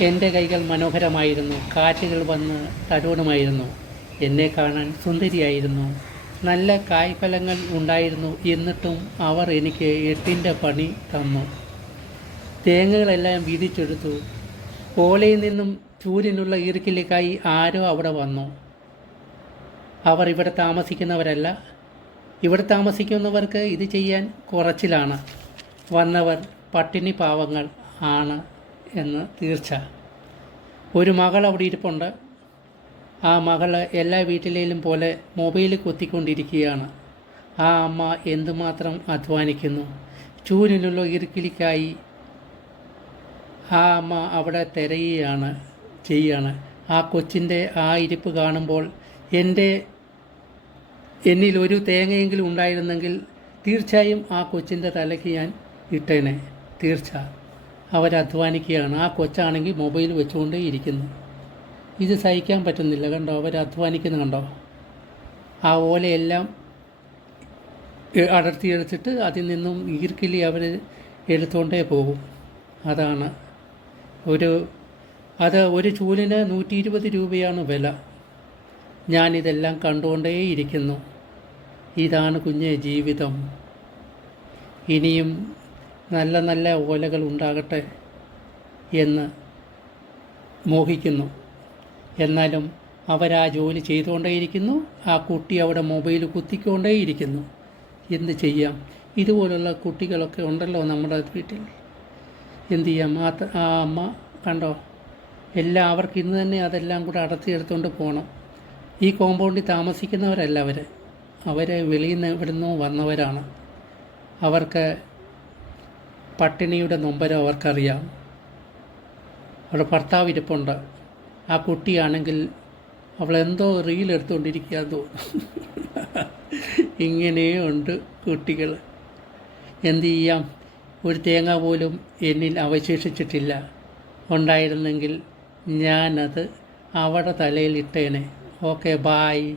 എന്റെ കൈകൾ മനോഹരമായിരുന്നു. കാറ്റുകൾ വന്ന് തരുണമായിരുന്നു. എന്നെ കാണാൻ സുന്ദരിയായിരുന്നു. നല്ല കായ്ഫലങ്ങൾ ഉണ്ടായിരുന്നു. എന്നിട്ടും അവർ എനിക്ക് എട്ടിന്റെ പണി തന്നു. തേങ്ങകളെല്ലാം വീതിച്ചെടുത്തു. ഓലയിൽ നിന്നും ചൂരിനുള്ള ഈർക്കിലേക്കായി ആരോ അവിടെ വന്നു. അവർ ഇവിടെ താമസിക്കുന്നവരല്ല. ഇവിടെ താമസിക്കുന്നവർക്ക് ഇത് ചെയ്യാൻ കുറച്ചിലാണ്. വന്നവർ പട്ടിണി പാവങ്ങൾ ആണ്. എന്ന് തീർച്ച. ഒരു മകൾ അവിടെ ഇരിപ്പുണ്ട്. ആ മകൾ എല്ലാ വീട്ടിലേലും പോലെ മൊബൈൽ കൊത്തിക്കൊണ്ടിരിക്കുകയാണ്. ആ അമ്മ എന്തുമാത്രം അധ്വാനിക്കുന്നു. ചൂരിലുള്ള ഇറുക്കിലിക്കായി ആ അമ്മ അവിടെ തിരയുകയാണ് ചെയ്യുകയാണ് ആ കൊച്ചിന്റെ ആ ഇരിപ്പ് കാണുമ്പോൾ എന്റെ എന്നിൽ ഒരു തേങ്ങയെങ്കിലും ഉണ്ടായിരുന്നെങ്കിൽ തീർച്ചയായും ആ കൊച്ചിന്റെ തലയ്ക്ക് ഞാൻ ഇട്ടേനെ. തീർച്ച. അവരധ്വാനിക്കുകയാണ് ആ കൊച്ചാണെങ്കിൽ മൊബൈൽ വെച്ചുകൊണ്ടേ ഇരിക്കുന്നു. ഇത് സഹിക്കാൻ പറ്റുന്നില്ല. കണ്ടോ? അവർ അധ്വാനിക്കുന്ന കണ്ടോ? ആ ഓലയെല്ലാം അടർത്തിയെടുത്തിട്ട് അതിൽ നിന്നും ഈർക്കിലി അവർ എടുത്തുകൊണ്ടേ പോകും. അതാണ് ഒരു അത് ഒരു ചൂലിന് നൂറ്റി ഇരുപത് രൂപയാണ് വില. ഞാനിതെല്ലാം കണ്ടുകൊണ്ടേയിരിക്കുന്നു ഇതാണ് കുഞ്ഞെ ജീവിതം. ഇനിയും നല്ല നല്ല ഓലകൾ ഉണ്ടാകട്ടെ എന്ന് മോഹിക്കുന്നു. എന്നാലും അവരാ ജോലി ചെയ്തുകൊണ്ടേയിരിക്കുന്നു. ആ കുട്ടി അവിടെ മൊബൈൽ കുത്തിക്കൊണ്ടേയിരിക്കുന്നു. എന്ത് ചെയ്യാം? ഇതുപോലുള്ള കുട്ടികളൊക്കെ ഉണ്ടല്ലോ നമ്മുടെ വീട്ടിൽ. എന്ത് ചെയ്യാം? ആ ആ അമ്മ കണ്ടോ? എല്ലാവർക്കും ഇന്ന് തന്നെ അതെല്ലാം കൂടെ അടർത്തിയെടുത്തുകൊണ്ട് പോകണം ഈ കോമ്പൗണ്ടിൽ താമസിക്കുന്നവരല്ല അവർ അവർ വെളിയിൽ നിന്ന് ഇവിടുന്ന് വന്നവരാണ്. അവർക്ക് പട്ടിണിയുടെ നൊമ്പരം അവർക്കറിയാം. അവിടെ ഭർത്താവ് ഇരിപ്പുണ്ട്. ആ കുട്ടിയാണെങ്കിൽ അവളെന്തോ റീൽ എടുത്തുകൊണ്ടിരിക്കുകയെന്ന് തോന്നുന്നു. ഇങ്ങനെയുണ്ട് കുട്ടികൾ. എന്തു ചെയ്യാം? ഒരു തേങ്ങ പോലും എന്നിൽ അവശേഷിച്ചിട്ടില്ല. ഉണ്ടായിരുന്നെങ്കിൽ ഞാനത് അവിടെ തലയിൽ ഇട്ടേനെ. Okay bye